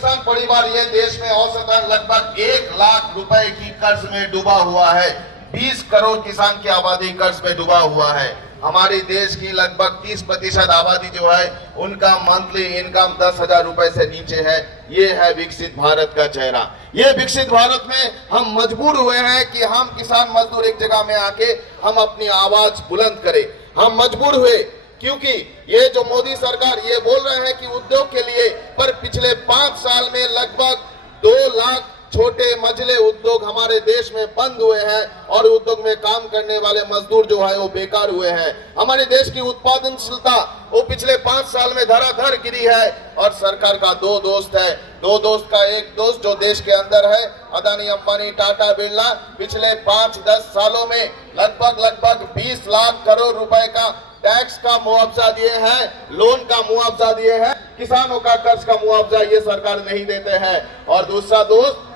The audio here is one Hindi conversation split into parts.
किसान परिवार ये देश में औसतन लगभग 1 लाख रुपए की कर्ज में डूबा हुआ है। 20 करोड़ किसान की आबादी कर्ज में डूबा हुआ है। हमारे देश की लगभग 30% आबादी जो है उनका मंथली इनकम 10,000 रुपए से नीचे है। ये है विकसित भारत का चेहरा। ये विकसित भारत में हम मजबूर हुए हैं कि हम किसान मजदूर एक जगह में आके हम अपनी आवाज बुलंद करें। हम मजबूर हुए क्योंकि ये जो मोदी सरकार ये बोल रहे हैं कि उद्योग के लिए, पर पिछले 5 साल में लगभग 2 लाख छोटे मझले उद्योग हमारे देश में बंद हुए हैं और उद्योग में काम करने वाले मजदूर जो है वो बेकार हुए हैं। हमारे देश की उत्पादनशीलता वो पिछले 5 साल में धराधर गिरी है और सरकार का 2 दोस्त है। 2 दोस्त का एक दोस्त जो देश के अंदर है, अदानी, अंबानी, टाटा, बिरला, पिछले 5-10 सालों में लगभग 20 लाख करोड़ रुपए का टैक्स का मुआवजा दिए हैं, लोन का मुआवजा दिए हैं, किसानों का कर्ज का मुआवजा ये सरकार नहीं देते हैं। और दूसरा दोस्त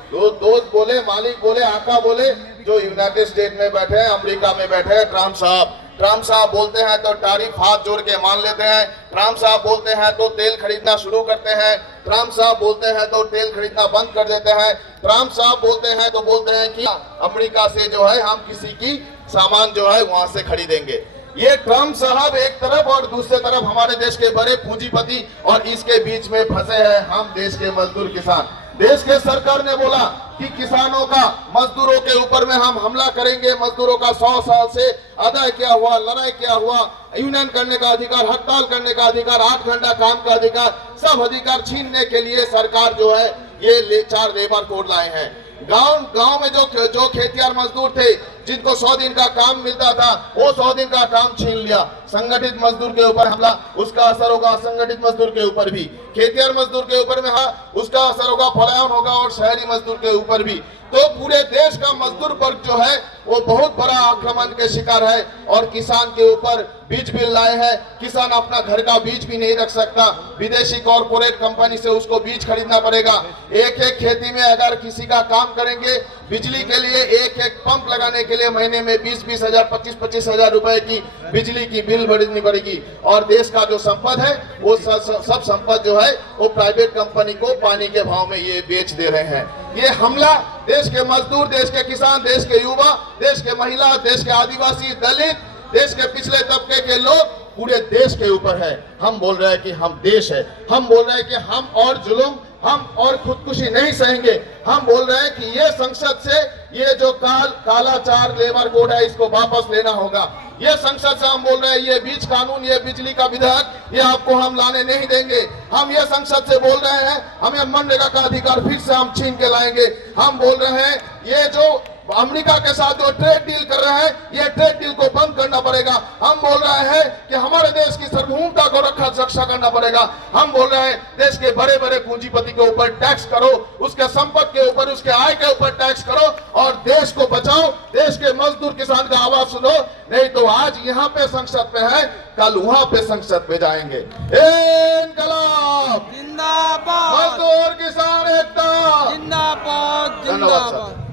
बोले, मालिक बोले, आका बोले, जो यूनाइटेड स्टेट में बैठे हैं, अमेरिका में बैठे हैं, ट्रम्प साहब बोलते हैं तो टैरिफ हाथ जोड़ के मान लेते हैं। ट्रम्प साहब बोलते हैं तो तेल खरीदना शुरू करते हैं। ट्रम्प साहब बोलते हैं तो तेल खरीदना बंद कर देते हैं। ट्रम्प साहब बोलते हैं तो बोलते हैं कि अमेरिका से जो है हम किसी की सामान जो है वहां से खरीदेंगे। ये ट्रम्प साहब एक तरफ और दूसरे तरफ हमारे देश के बड़े पूंजीपति, और इसके बीच में फंसे हैं हम देश के मजदूर किसान। देश के सरकार ने बोला कि किसानों का, मजदूरों के ऊपर में हम हमला करेंगे। मजदूरों का 100 साल से अदा किया हुआ, लड़ाई किया हुआ यूनियन करने का अधिकार, हड़ताल करने का अधिकार, 8 घंटा काम का अधिकार, सब अधिकार छीनने के लिए सरकार जो है ये 4 लेबर कोड लाए हैं। गांव में जो खेतियार मजदूर थे जिनको 100 दिन का काम मिलता था, वो 100 दिन का काम छीन लिया। संगठित मजदूर के ऊपर हमला, उसका असर होगा संगठित मजदूर के ऊपर भी। खेतियार मजदूर के ऊपर में उसका असर होगा, पलायन होगा, और शहरी मजदूर के ऊपर भी। तो पूरे देश का मजदूर वर्ग जो है वो बहुत बड़ा आक्रमण के शिकार है। और किसान के ऊपर बीज बिल लाए हैं। किसान अपना घर का बीज भी नहीं रख सकता, विदेशी कॉर्पोरेट कंपनी से उसको बीज खरीदना पड़ेगा। एक खेती में अगर किसी का काम करेंगे, बिजली के लिए एक पंप लगाने के लिए महीने में 20-20 हजार, 25-25 हजार रुपए की बिजली की बिल भरनी पड़ेगी। और देश का जो संपद है वो सब संपद जो है वो प्राइवेट कंपनी को पानी के भाव में ये बेच दे रहे हैं। ये हमला देश के मजदूर, देश के किसान, देश के युवा, देश के महिला, देश के आदिवासी, दलित, देश के पिछले तबके के लोग, पूरे देश के ऊपर है। हम बोल रहे हैं कि हम देश है। हम बोल रहे हैं कि हम और जुल्म, हम और खुदकुशी नहीं सहेंगे। हम बोल रहे हैं कि ये संसद से ये जो कालाचार लेबर कोड है इसको वापस लेना होगा। ये संसद से हम बोल रहे हैं ये बीज कानून, ये बिजली का विधेयक, ये आपको हम लाने नहीं देंगे। हम ये संसद से बोल रहे हैं हमें मनरेगा का अधिकार फिर से हम छीन के लाएंगे। हम बोल रहे हैं ये जो अमेरिका के साथ जो ट्रेड डील कर रहे हैं, ये ट्रेड डील को बंद करना पड़ेगा। हम बोल रहे हैं कि हमारे देश की सार्वभौमिकता को रक्षा करना पड़ेगा। हम बोल रहे हैं देश के बड़े बड़े पूंजीपति के ऊपर टैक्स करो, उसके संपत्ति के ऊपर, उसके आय के ऊपर टैक्स करो और देश को बचाओ। देश के मजदूर किसान का आवाज सुनो, नहीं तो आज यहाँ पे संसद पे है, कल वहां पे संसद पे जाएंगे। इनकलाब जिंदाबाद, मजदूर किसान एकता जिंदाबाद, जिंदाबाद।